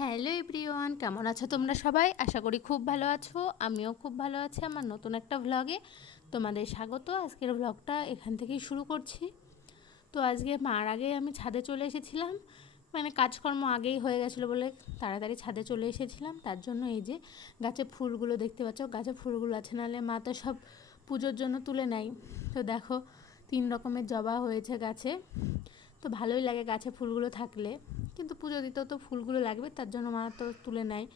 Hello everyone, কেমন আছো তোমরা সবাই? আশা করি খুব ভালো আছো। আমিও খুব ভালো আছি। আমার নতুন একটা ভ্লগে তোমাদের স্বাগত। আজকের ভ্লগটা এখান থেকেই শুরু করছি। তো আজকে মার আগে আমি ছাদে চলে এসেছিলাম, মানে কাজকর্ম আগেই হয়ে গেছিলো বলে তাড়াতাড়ি ছাদে চলে এসেছিলাম। তার জন্য এই যে গাছে ফুলগুলো দেখতে পাচ্ছ, গাছে ফুলগুলো আছে, নাহলে মা তো সব পুজোর জন্য তুলে নেয়। তো দেখো 3 রকমের জবা হয়েছে গাছে। তো ভালোই লাগে গাছে ফুলগুলো থাকলে, কিন্তু পুজো দিতেও তো ফুলগুলো লাগবে, তার জন্য মা তো তুলে নেয়।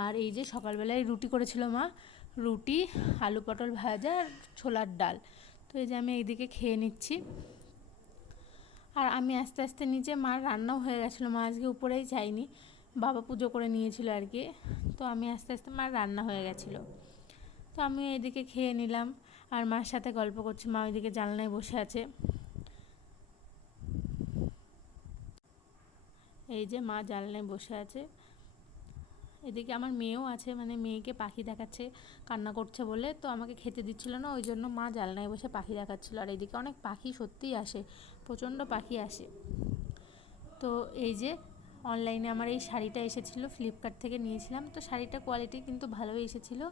আর এই যে সকালবেলায় রুটি করেছিল মা, রুটি, আলু পটল ভাজা আর ছোলার ডাল। তো এই যে আমি এইদিকে খেয়ে নিচ্ছি। আর আমি আস্তে আস্তে নিচে, মার রান্নাও হয়ে গেছিলো, মা আজকে উপরেই যায়নি, বাবা পুজো করে নিয়েছিল আর কি। তো আমি আস্তে আস্তে, মার রান্না হয়ে গেছিলো, তো আমি এইদিকে খেয়ে নিলাম আর মার সাথে গল্প করছি। মা ওইদিকে জানলায় বসে আছে। এই যে মা জানলায় বসে আছে। এদিকে আমার মেয়েও আছে, মানে মেয়েকে পাখি দেখাচ্ছে, কান্না করছে বলে, তো আমাকে খেতে দিচ্ছিল না, ওই জন্য মা জানলায় বসে পাখি দেখাচ্ছিল। আর এদিকে অনেক পাখি সত্যিই আসে, প্রচণ্ড পাখি আসে। তো এই যে অনলাইনে আমার এই শাড়িটা এসেছিলো, ফ্লিপকার্ট থেকে নিয়েছিলাম। তো শাড়িটার কোয়ালিটি কিন্তু ভালোই এসেছিলো।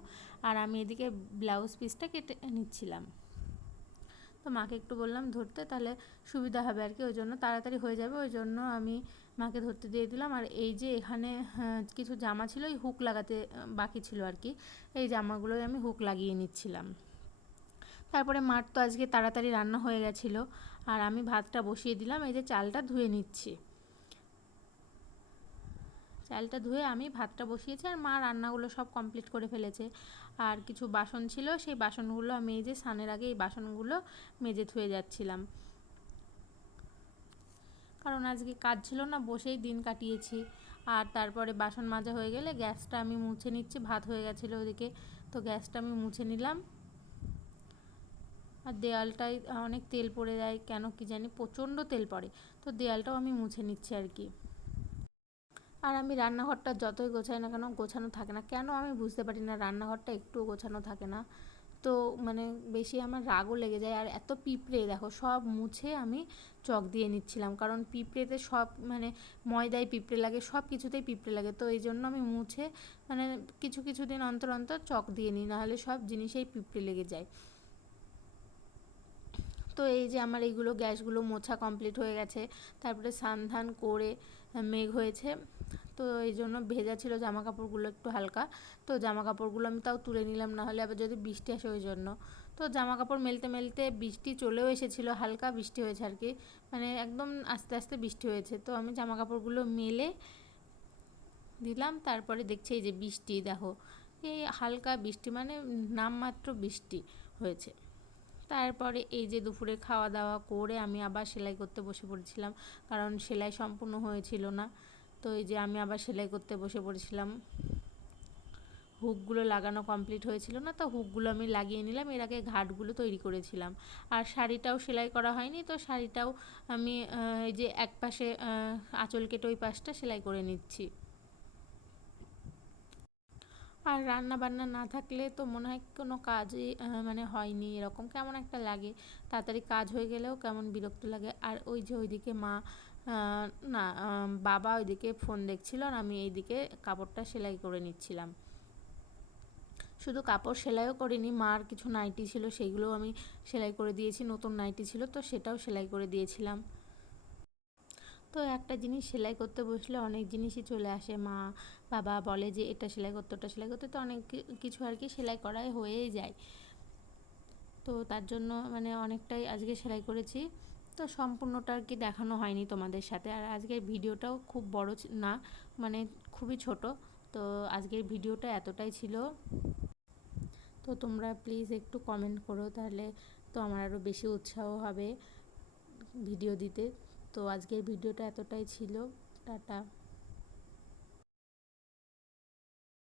আর আমি এদিকে ব্লাউজ পিসটা কেটে নিচ্ছিলাম। তো মাকে একটু বললাম ধরতে, তাহলে সুবিধা হবে আর কি, ওই জন্য তাড়াতাড়ি হয়ে যাবে, ওই জন্য আমি মাকে ধরতে দিয়ে দিলাম। আর এই যে এখানে কিছু জামা ছিল, এই হুক লাগাতে বাকি ছিল আর কি, এই জামাগুলোই আমি হুক লাগিয়ে নিচ্ছিলাম। তারপরে মার তো আজকে তাড়াতাড়ি রান্না হয়ে গেছিলো, আর আমি ভাতটা বসিয়ে দিলাম। এই যে চালটা ধুয়ে নিচ্ছি, চালটা ধুয়ে আমি ভাতটা বসিয়েছি, আর মা রান্নাগুলো সব কমপ্লিট করে ফেলেছে। আর কিছু বাসন ছিল, সেই বাসনগুলো আমি এই যে স্নানের আগে এই বাসনগুলো মেজে ধুয়ে যাচ্ছিলাম, কারণ আজকে কাজ ছিল না, বসেই দিন কাটিয়েছি। আর তারপরে বাসন মাজা হয়ে গেলে গ্যাসটা আমি মুছে নিচ্ছি, ভাত হয়ে গেছিলো ওদিকে, তো গ্যাসটা আমি মুছে নিলাম। আর দেয়ালটায় অনেক তেল পড়ে যায় কেন কি জানি, প্রচণ্ড তেল পড়ে, তো দেয়ালটাও আমি মুছে নিচ্ছি আর কি। আর আমি রান্নাঘরটা যতই গোছাই না কেন, গোছানো থাকে না কেন, আমি বুঝতে পারি না, রান্নাঘরটা একটুও গোছানো থাকে না। তো মানে বেশি আমার রাগও লেগে যায়। আর এত পিঁপড়ে, দেখো সব মুছে আমি চক দিয়ে নিচ্ছিলাম, কারণ পিঁপড়েতে সব মানে ময়দায় পিঁপড়ে লাগে, সব কিছুতেই পিঁপড়ে লাগে, তো এই জন্য আমি মুছে মানে কিছু কিছু দিন অন্তর অন্তর চক দিয়ে নিই, নাহলে সব জিনিসেই পিঁপড়ে লেগে যায়। তো এই যে আমার এইগুলো গ্যাসগুলো মোছা কমপ্লিট হয়ে গেছে। তারপরে স্নান ধান করে মেঘ হয়েছে, তো এই জন্য ভেজা ছিল জামা কাপড়গুলো একটু হালকা, তো জামা কাপড়গুলো আমি তাও তুলে নিলাম, না হলে আবার যদি বৃষ্টি আসে ওই জন্য। তো জামা কাপড় মেলতে মেলতে বৃষ্টি চলেও এসেছিলো, হালকা বৃষ্টি হয়েছে আর কি, মানে একদম আস্তে আস্তে বৃষ্টি হয়েছে। তো আমি জামা কাপড়গুলো মেলে দিলাম, তারপরে দেখছি এই যে বৃষ্টি, দেখো এই হালকা বৃষ্টি, মানে নামমাত্র বৃষ্টি হয়েছে। তারপরে এই যে দুপুরে খাওয়া দাওয়া করে আমি আবার সেলাই করতে বসে পড়েছিলাম, কারণ সেলাই সম্পূর্ণ হয়েছিল না। তো এই যে আমি আবার সেলাই করতে বসে পড়েছিলাম, হুকগুলো লাগানো কমপ্লিট হয়েছিল না, তো হুকগুলো আমি লাগিয়ে নিলাম, এর আগে ঘাটগুলো তৈরি করেছিলাম। আর শাড়িটাও সেলাই করা হয়নি, তো শাড়িটাও আমি এই যে এক পাশে আঁচল কেটে ওই পাশটা সেলাই করে নিচ্ছি। আর রান্না বান্না না থাকলে তো মনে হয় কোনো কাজই মানে হয়নি, এরকম কেমন একটা লাগে, তাড়াতাড়ি কাজ হয়ে গেলেও কেমন বিরক্ত লাগে। আর ওই যে ওইদিকে মা না বাবা ওইদিকে ফোন দেখছিল, আর আমি এইদিকে কাপড়টা সেলাই করে নিচ্ছিলাম। শুধু কাপড় সেলাইও করিনি, মার কিছু নাইটি ছিল সেইগুলোও আমি সেলাই করে দিয়েছি, নতুন নাইটি ছিল তো সেটাও সেলাই করে দিয়েছিলাম। তো একটা জিনিস সেলাই করতে বসলে অনেক জিনিসই চলে আসে, মা বাবা বলে যে এটা সেলাই করতে ওটা সেলাই করতে, তো অনেক কিছু আর কি সেলাই করাই হয়েই যায়। তো তার জন্য মানে অনেকটাই আজকে সেলাই করেছি, তো সম্পূর্ণটা আর কি দেখানো হয়নি তোমাদের সাথে। আর আজকের ভিডিওটাও খুব বড় না, মানে খুবই ছোট। তো আজকের ভিডিওটা এতটাই ছিল। তো তোমরা প্লিজ একটু কমেন্ট করো, তাহলে তো আমার আরও বেশি উৎসাহ হবে ভিডিও দিতে। তো আজকের ভিডিওটা এতটাই ছিল, টাটা।